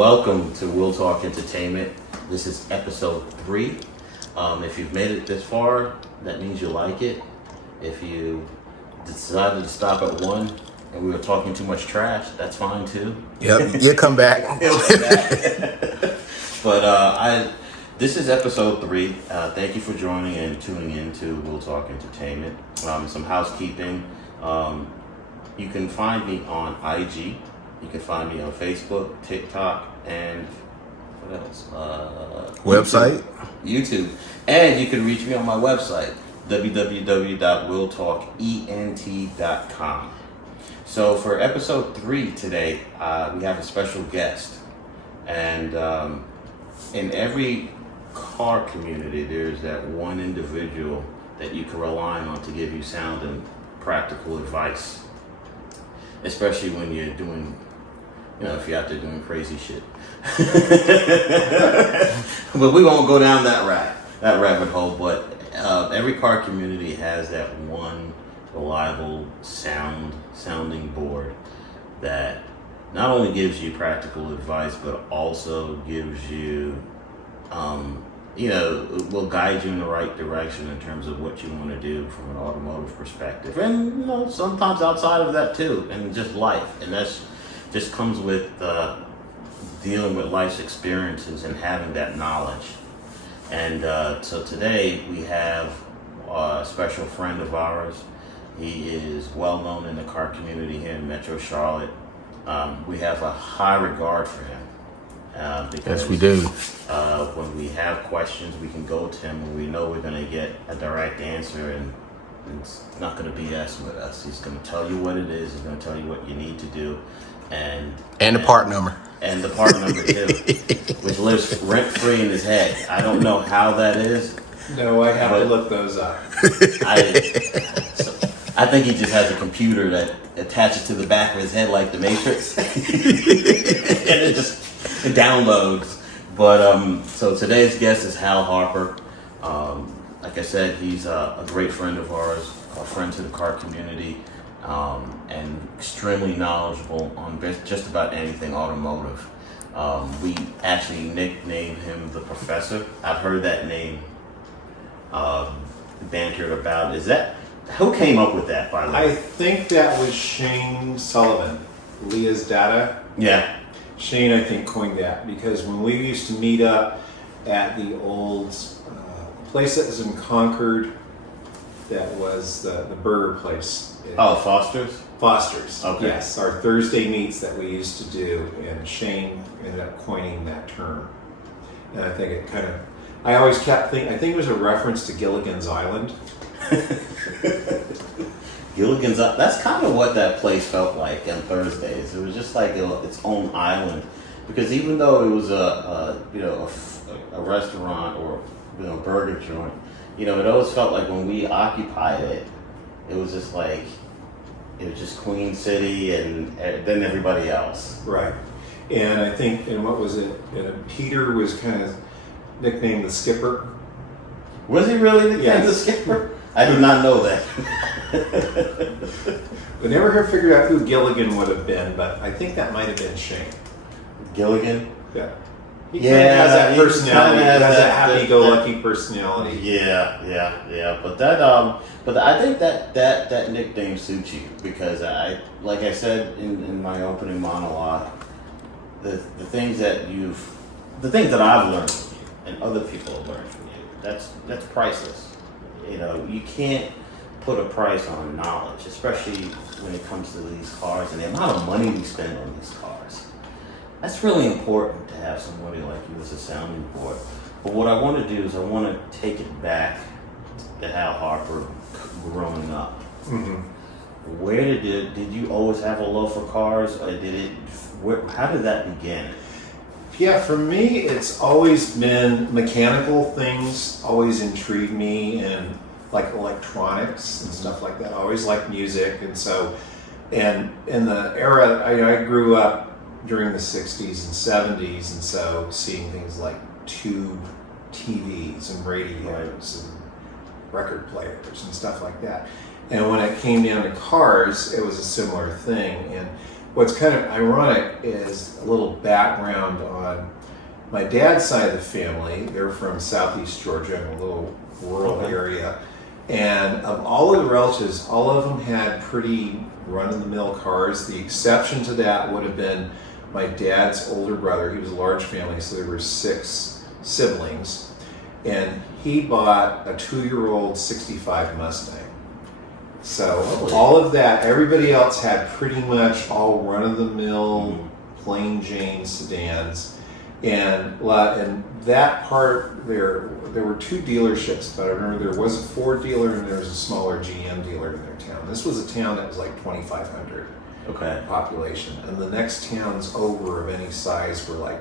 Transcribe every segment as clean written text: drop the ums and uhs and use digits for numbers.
Welcome to We'll Talk Entertainment. This is episode 3. If you've made it this far, that means you like it. If you decided to stop at 1 and we were talking too much trash, that's fine too. Yep, you'll come back. It'll come back. But this is episode 3. Thank you for joining and tuning in to We'll Talk Entertainment. Some housekeeping. You can find me on IG. You can find me on Facebook, TikTok, and what else? Website? YouTube. And you can reach me on my website, www.willtalkent.com. So for episode 3 today, we have a special guest. And in every car community, there's that one individual that you can rely on to give you sound and practical advice. Especially when you're doing, if you're out there doing crazy shit. But we won't go down that rabbit hole. But every car community has that one reliable sounding board that not only gives you practical advice, but also gives you, will guide you in the right direction in terms of what you want to do from an automotive perspective. And, sometimes outside of that too, and just life. And that's just comes with dealing with life's experiences and having that knowledge. And so today we have a special friend of ours. He is well known in the car community here in Metro Charlotte. We have a high regard for him. Because, yes, we do. When we have questions, we can go to him and we know we're going to get a direct answer, and it's not going to BS with us. He's going to tell you what it is. He's going to tell you what you need to do. And the part number. And the part number too, which lives rent-free in his head. I don't know how that is. No, I have to look those up. I think he just has a computer that attaches to the back of his head like the Matrix. And it downloads. But so today's guest is Hal Harper. Like I said, he's a great friend of ours, a friend to the car community, and extremely knowledgeable on just about anything automotive. We actually nicknamed him the Professor. I've heard that name bantered about. Who came up with that, by the way? I think that was Shane Sullivan, Leah's data. Yeah. Shane, I think, coined that because when we used to meet up at the old place that was in Concord, that was the burger place. Oh, Foster's? Foster's. Okay. Yes, our Thursday meets that we used to do, and Shane ended up coining that term. And I think it kind of, I always kept thinking, I think it was a reference to Gilligan's Island. Gilligan's Island. That's kind of what that place felt like on Thursdays. It was just like its own island, because even though it was a restaurant or burger joint, it always felt like when we occupied it, it was just like it was just Queen City and then everybody else. Right, and I think, and what was it? And Peter was kind of nicknamed the Skipper. Was he really nicknamed the Skipper? I did not know that. We never have figured out who Gilligan would have been, but I think that might have been Shane. Gilligan? Yeah. He kind of has that personality. He has that happy-go-lucky personality. Yeah. But I think that nickname suits you because like I said in my opening monologue, the things that I've learned from you and other people have learned from you, that's priceless. You can't put a price on knowledge, especially when it comes to these cars and the amount of money we spend on these cars. That's really important to have somebody like you as a sounding board. But what I want to do is I want to take it back to Hal Harper growing up. Mm-hmm. Where did you always have a love for cars, or how did that begin? Yeah, for me, it's always been mechanical things always intrigued me, and like electronics and stuff like that. I always liked music, and so, and in the era, I grew up during the 60s and 70s, and so seeing things like tube TVs and radios and record players and stuff like that. And when it came down to cars, it was a similar thing. And what's kind of ironic is a little background on my dad's side of the family. They're from Southeast Georgia, in a little rural area. And of all of the relatives, all of them had pretty run-of-the-mill cars. The exception to that would have been my dad's older brother. He was a large family, so there were 6 siblings. And he bought a 2-year-old 65 Mustang. So all of that, everybody else had pretty much all run-of-the-mill, plain Jane sedans. And that part, there were 2 dealerships, but I remember there was a Ford dealer and there was a smaller GM dealer in their town. This was a town that was like 2,500 population. And the next towns over of any size were like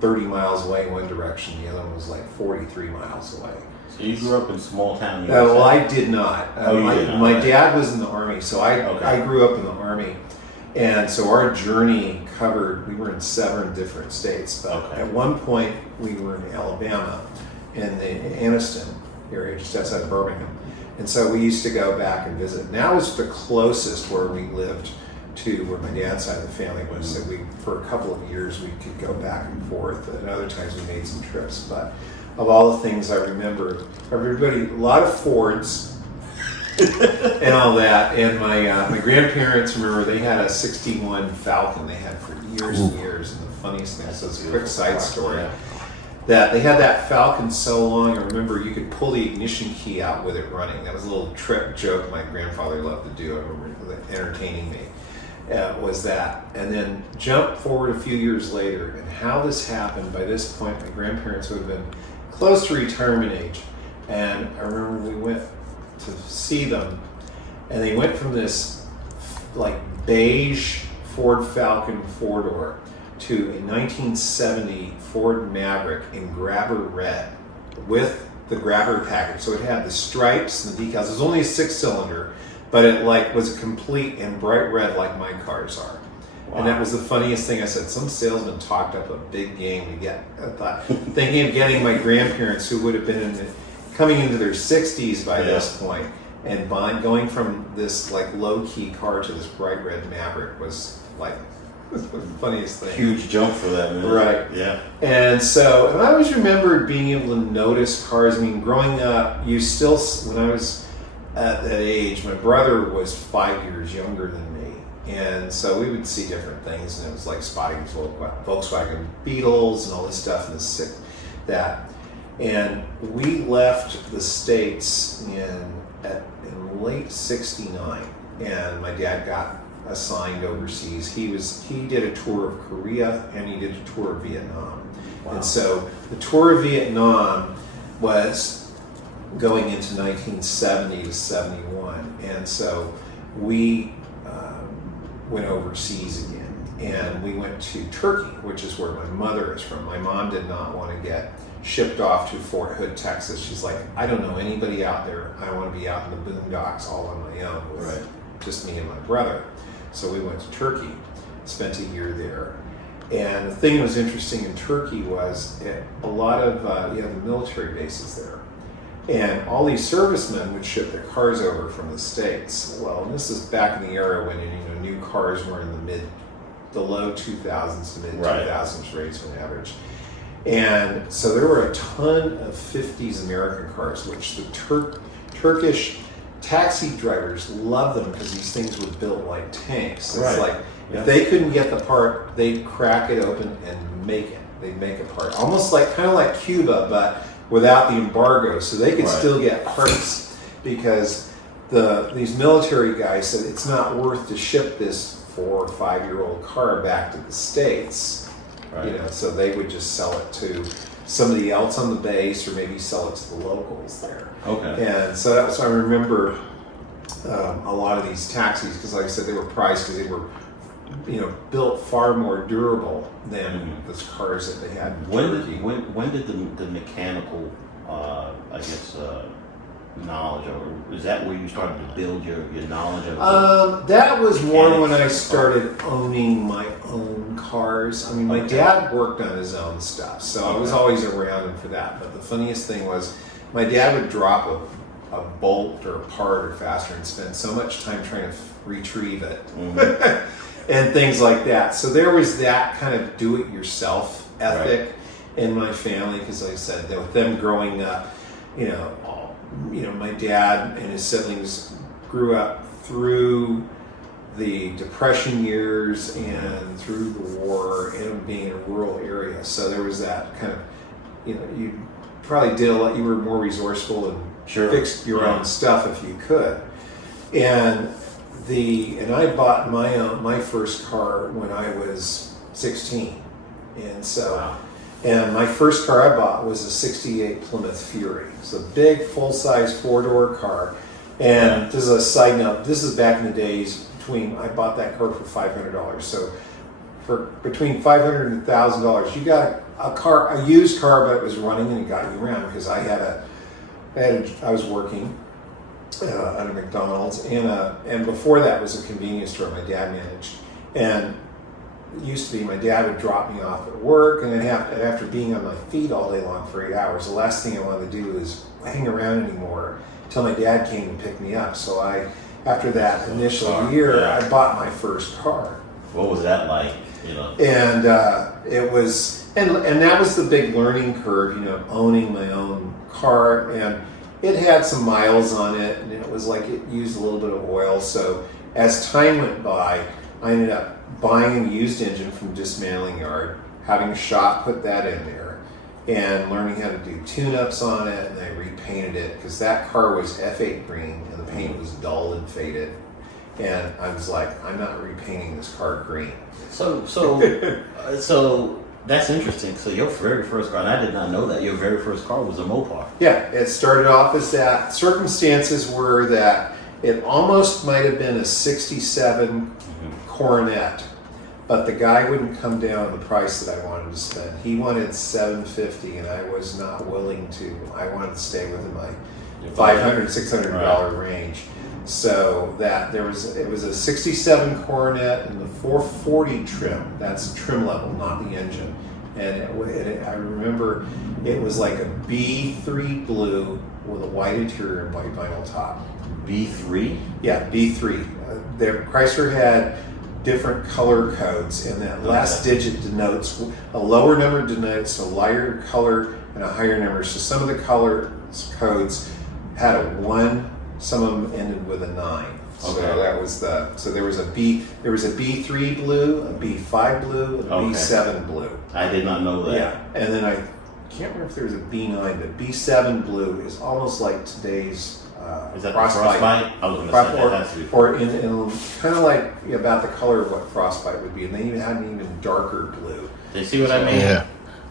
30 miles away in one direction. The other one was like 43 miles away. So you grew up in small town USA? Well, I did not. You did not. My dad was in the Army, so I grew up in the Army. And so our journey covered, we were in 7 different states, but at one point we were in Alabama, in the Anniston area, just outside of Birmingham. And so we used to go back and visit. And that was the closest where we lived to where my dad's side of the family was. So for a couple of years, we could go back and forth. And other times we made some trips. But of all the things I remember, everybody, a lot of Fords, and all that. And my grandparents, remember, they had a 61 Falcon they had for years and years. And the funniest thing, so it's a quick side story, that they had that Falcon so long, I remember you could pull the ignition key out with it running. That was a little trick joke my grandfather loved to do. I remember entertaining me. Was that. And then jump forward a few years later, and how this happened, by this point my grandparents would have been close to retirement age. And I remember we went to see them, and they went from this like beige Ford Falcon 4-door to a 1970 Ford Maverick in grabber red with the grabber package. So it had the stripes and the decals. It was only a 6-cylinder, but it like was a complete and bright red like my cars are. Wow. And that was the funniest thing. I said, some salesman talked up a big game to get. I thought, thinking of getting my grandparents, who would have been coming into their 60s by this point, and going from this like low-key car to this bright red Maverick was like the funniest thing. Huge jump for them. Right. Yeah. And I always remembered being able to notice cars. I mean, growing up, when I was at that age, my brother was 5 years younger than me. And so we would see different things, and it was like spotting Volkswagen Beetles and all this stuff and that. And we left the States in late '69, and my dad got assigned overseas. He did a tour of Korea, and he did a tour of Vietnam. Wow. And so the tour of Vietnam was going into 1970 to 71, and so we went overseas again, and we went to Turkey, which is where my mother is from. My mom did not want to get shipped off to Fort Hood, Texas. She's like, I don't know anybody out there. I want to be out in the boondocks all on my own with just me and my brother. So we went to Turkey, spent a year there. And the thing that was interesting in Turkey was a lot of, you have the military bases there. And all these servicemen would ship their cars over from the States. Well, and this is back in the era when new cars were in the low 2000s to mid 2000s rates on average. And so there were a ton of 50s American cars, which the Turkish taxi drivers loved them because these things were built like tanks. It's like if they couldn't get the part, they'd crack it open and make it. They'd make a part, almost like kind of like Cuba, but without the embargo, so they could still get parts because these military guys said it's not worth to ship this 4 or 5 year old car back to the States. So they would just sell it to somebody else on the base, or maybe sell it to the locals there. Okay. And so I remember a lot of these taxis, because like I said, they were priced because they were, built far more durable than the cars that they had. When did the mechanical, knowledge, or is that where you started to build your knowledge of that was more when I started owning my own cars. I mean, my dad worked on his own stuff, so I was always around him for that. But the funniest thing was my dad would drop a bolt or a part or fastener and spend so much time trying to retrieve it. and things like that. So there was that kind of do-it-yourself ethic in my family, because like I said, that with them growing up, my dad and his siblings grew up through the Depression years and through the war and being in a rural area. So there was that kind of, you probably did a lot, you were more resourceful and fixed your own stuff if you could. And I bought my first car when I was 16. And so, and my first car I bought was a 68 Plymouth Fury. It's a big full-size 4-door car. And this is a side note, this is back in the days I bought that car for $500. So for between $500 and $1,000, you got a used car, but it was running and it got you around, because I was working at a McDonald's, and before that was a convenience store my dad managed. And it used to be my dad would drop me off at work, and then after being on my feet all day long for 8 hours, the last thing I wanted to do was hang around anymore until my dad came to pick me up. So after that initial year, I bought my first car. What was that like? And it was, and that was the big learning curve, owning my own car. And it had some miles on it, and it was like it used a little bit of oil. So as time went by, I ended up buying a used engine from Dismantling Yard, having a shop put that in there, and learning how to do tune-ups on it, and I repainted it, because that car was F8 green, and the paint was dull and faded. And I was like, I'm not repainting this car green. So that's interesting. So your very first car, and I did not know that, your very first car was a Mopar. Yeah, it started off as that. Circumstances were that it almost might have been a 67 Coronet, but the guy wouldn't come down on the price that I wanted to spend. He wanted $750, and I was not willing to. I wanted to stay within my $500, $600 range. So it was a 67 Coronet and the 440 trim. That's trim level, not the engine. And I remember it was like a B3 blue with a white interior and white vinyl top. B3? Yeah, B3. Chrysler had different color codes, and that last digit denotes a lower number denotes a lighter color and a higher number. So some of the color codes had a 1. Some of them ended with a 9. So that was there was a B3 blue, a B5 blue, and a B7 blue. I did not know that. Yeah, and then I can't remember if there was a B9, but B7 blue is almost like today's is that Frostbite? I was going to say that has to be. Or in kind of like about the color of what Frostbite would be, and they even had an even darker blue. You see what I mean? Yeah.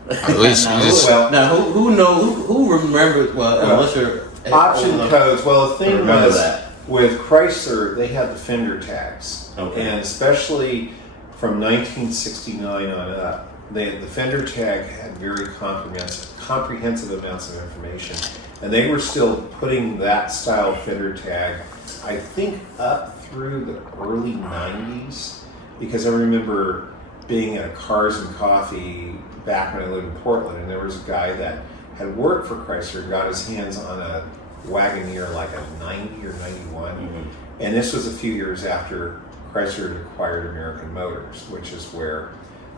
At least now, who knows? Who remembers? Well, unless you're option codes. Well, the thing was that. with Chrysler, they had the fender tags, and especially from 1969 on up, the fender tag had very comprehensive amounts of information, and they were still putting that style fender tag, I think, up through the early 90s, because I remember being at a Cars and Coffee back when I lived in Portland, and there was a guy that had worked for Chrysler, got his hands on a Wagoneer like a 90 or 91, and this was a few years after Chrysler had acquired American Motors, which is where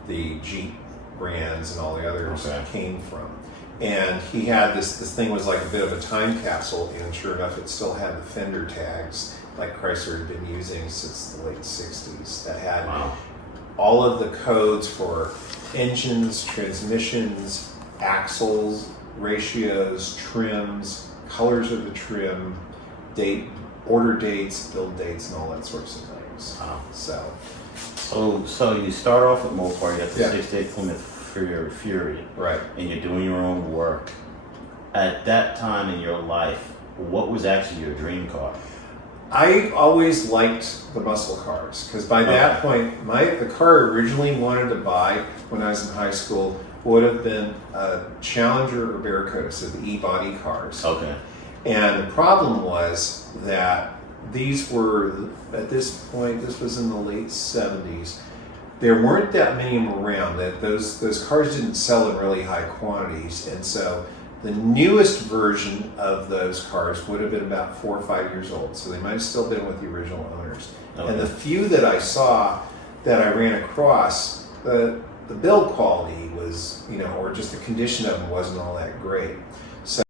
the Jeep brands and all the others came from. And he had this thing was like a bit of a time capsule, and sure enough, it still had the fender tags like Chrysler had been using since the late 60s that had all of the codes for engines, transmissions, axles, ratios, trims, colors of the trim, order dates, build dates, and all that sorts of things. So you start off with Mopar, you got the 68 Plymouth Fury, right? And you're doing your own work. At that time in your life, what was actually your dream car? I always liked the muscle cars, because by that point, the car I originally wanted to buy when I was in high school would have been a Challenger or Barracuda, so the E-body cars. Okay. And the problem was that these were, at this point, this was in the late 70s, there weren't that many of them around. That those cars didn't sell in really high quantities, and so the newest version of those cars would have been about 4 or 5 years old, so they might have still been with the original owners. And the few that I saw that I ran across, the build quality was, or just the condition of them wasn't all that great.